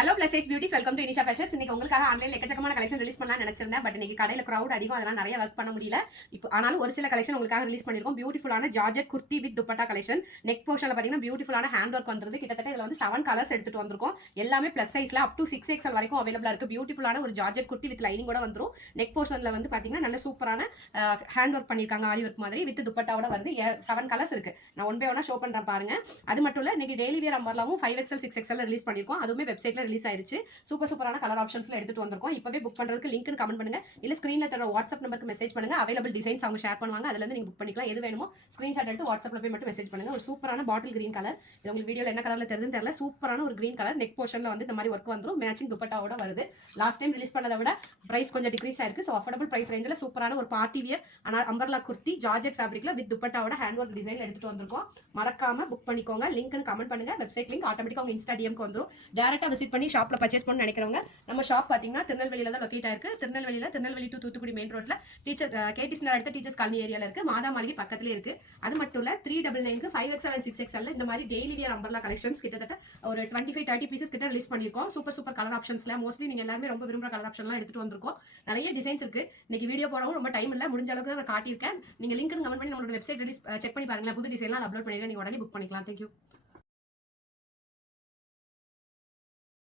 Hello plus size beauties welcome to Inisha fashions. இன்னைக்கு உங்களுக்காக ஆன்லைன்ல எக்கச்சக்கமான கலெக்ஷன் ரிலீஸ் பண்ணலாம் நினைச்சிருந்தேன். பட் இன்னைக்கு கடையில கிரௌட் அதிகம், அதெல்லாம் நிறைய ஒர்க் பண்ண முடியல. இப்போ ஆனாலும் ஒரு சில கலெக்ஷன் உங்களுக்காக ரிலீஸ் பண்ணிருக்கோம். பியூட்டிஃபுல்லான georgette kurti with dupatta collection. Neck போர்ஷன்ல பாத்தீங்கன்னா பியூட்டிஃபுல்லான ஹேண்ட் ஒர்க் வந்துருது. கிட்டத்தட்ட இதுல வந்து 7 கலர்ஸ் எடுத்துட்டு வந்திருக்கோம். எல்லாமே பிளஸ் சைஸ்ல அப் டு 6XL வரைக்கும் அவைலபிளா இருக்கு. பியூட்டிஃபுல்லான ஒரு ஜார்ஜெட் குர்த்தி வித் லைனிங் கூட வந்துரும். நெக் போர்ஷன்ல வந்து பாத்தீங்கன்னா நல்ல சூப்பரான ஹேண்ட் ஒர்க் பண்ணிருக்காங்க, ஆரி ஒர்க் மாதிரி வித் துப்பட்டாவோட வருது. 7 கலர்ஸ் இருக்கு. நான் ஒன் பை ஒன்னா ஷோ பண்றேன் பாருங்க. அது மட்டும் இல்ல, இன்னைக்கு டெய்லி வேர் அம்பர்லாவும் 5XL 6XL ரிலீஸ் பண்ணிருக்கோம். அதுவுமே வெப்சைட்ல ரிலீஸ் ஆயிருச்சு. சூப்பரான கலர் ஆப்ஷன்ஸ்ல எடுத்துட்டு வந்திருக்கோம். இப்பவே புக் பண்றதுக்கு லிங்க் கமெண்ட் பண்ணுங்க, இல்ல ஸ்கிரீன்ல தர வாட்ஸ்அப் நம்பருக்கு மெசேஜ் பண்ணுங்க. அவைலபிள் டிசைன்ஸ் அவங்க ஷேர் பண்ணுவாங்க. அதுல இருந்து நீங்க புக் பண்ணிக்கலாம். எது வேணுமோ ஸ்கிரீன்ஷாட் எடுத்து வாட்ஸ்அப்ல போய் மட்டும் மெசேஜ் பண்ணுங்க. ஒரு சூப்பரான பாட்டில் கிரீன் கலர். இது உங்களுக்கு வீடியோல என்ன கலர்ல தெரியுதுன்னு தெரியல. சூப்பரான ஒரு கிரீன் கலர். நெக் போர்ஷன்ல வந்து இந்த மாதிரி ஒர்க் வந்துரும். மேட்சிங் துப்பட்டாவோட வருது. லாஸ்ட் டைம் ரிலீஸ் பண்ணதை விட பிரைஸ் கொஞ்சம் டிக்ரீஸ் ஆயிருக்கு. ஸோ அஃபோர்டபிள் பிரைஸ் ரேஞ்சில் சூப்பரான ஒரு party wear umbrella kurti georgette ஃபேப்ரிக்ல வித் துப்பட்டாவோட ஹேண்ட் ஒர்க் டிசைன் எடுத்துட்டு வந்திருக்கோம். மறக்காம புக் பண்ணிக்கோங்க. லிங்க் கமெண்ட் பண்ணுங்க. வெப்சைட் லிங்க் ஆட்டோமேட்டிக்கா உங்க இன்ஸ்டா டிஎம்க்கு வந்துரும். டேரக்டா விசிட் பண்ணி ஷாப்ல பர்ச்சேஸ் பண்ண நினைக்கிறவங்க, நம்ம ஷாப் பாத்தீங்கன்னா திருநெல்வேலியில தான் லொகேட் ஆயிருக்கு. திருநெல்வேலி டு தூத்துக்குடி மெயின் ரோட்ல டீச்சர் கேடிஸ் அடுத்த டீச்சர்ஸ் காலனி ஏரியால இருக்கு. மாதா மாளிகை பக்கத்துல இருக்கு. அது மட்டும் இல்ல 399க்கு 5XL and 6XL இந்த மாதிரி டெய்லி வியர் அம்பர்லா கலெக்ஷன்ஸ் கிட்டத்தட்ட ஒரு 25-30 பீசஸ் கிட்ட ரிலீஸ் பண்ணிருக்கோம். சூப்பர் கலர் ஆப்ஷன்ஸ்ல மோஸ்ட்லி நீங்க எல்லாருமே ரொம்ப விரும்புற கலர் ஆப்ஷன்லாம் எடுத்துட்டு வந்திருக்கோம். நிறைய டிசைன்ஸ் இருக்கு. இன்னைக்கு வீடியோ போடவும் ரொம்ப டைம் இல்ல, முடிஞ்ச அளவுக்கு நான் காட்டியிருக்கேன். நீங்க லிங்க் கமெண்ட் பண்ணி நம்மளோட வெப்சைட் செக் பண்ணி பாருங்க. புது டிசைன்லாம் அப்லோட் பண்ணிடுறேன். நீங்க உடனே புக் பண்ணிக்கலாம். தேங்க்யூ.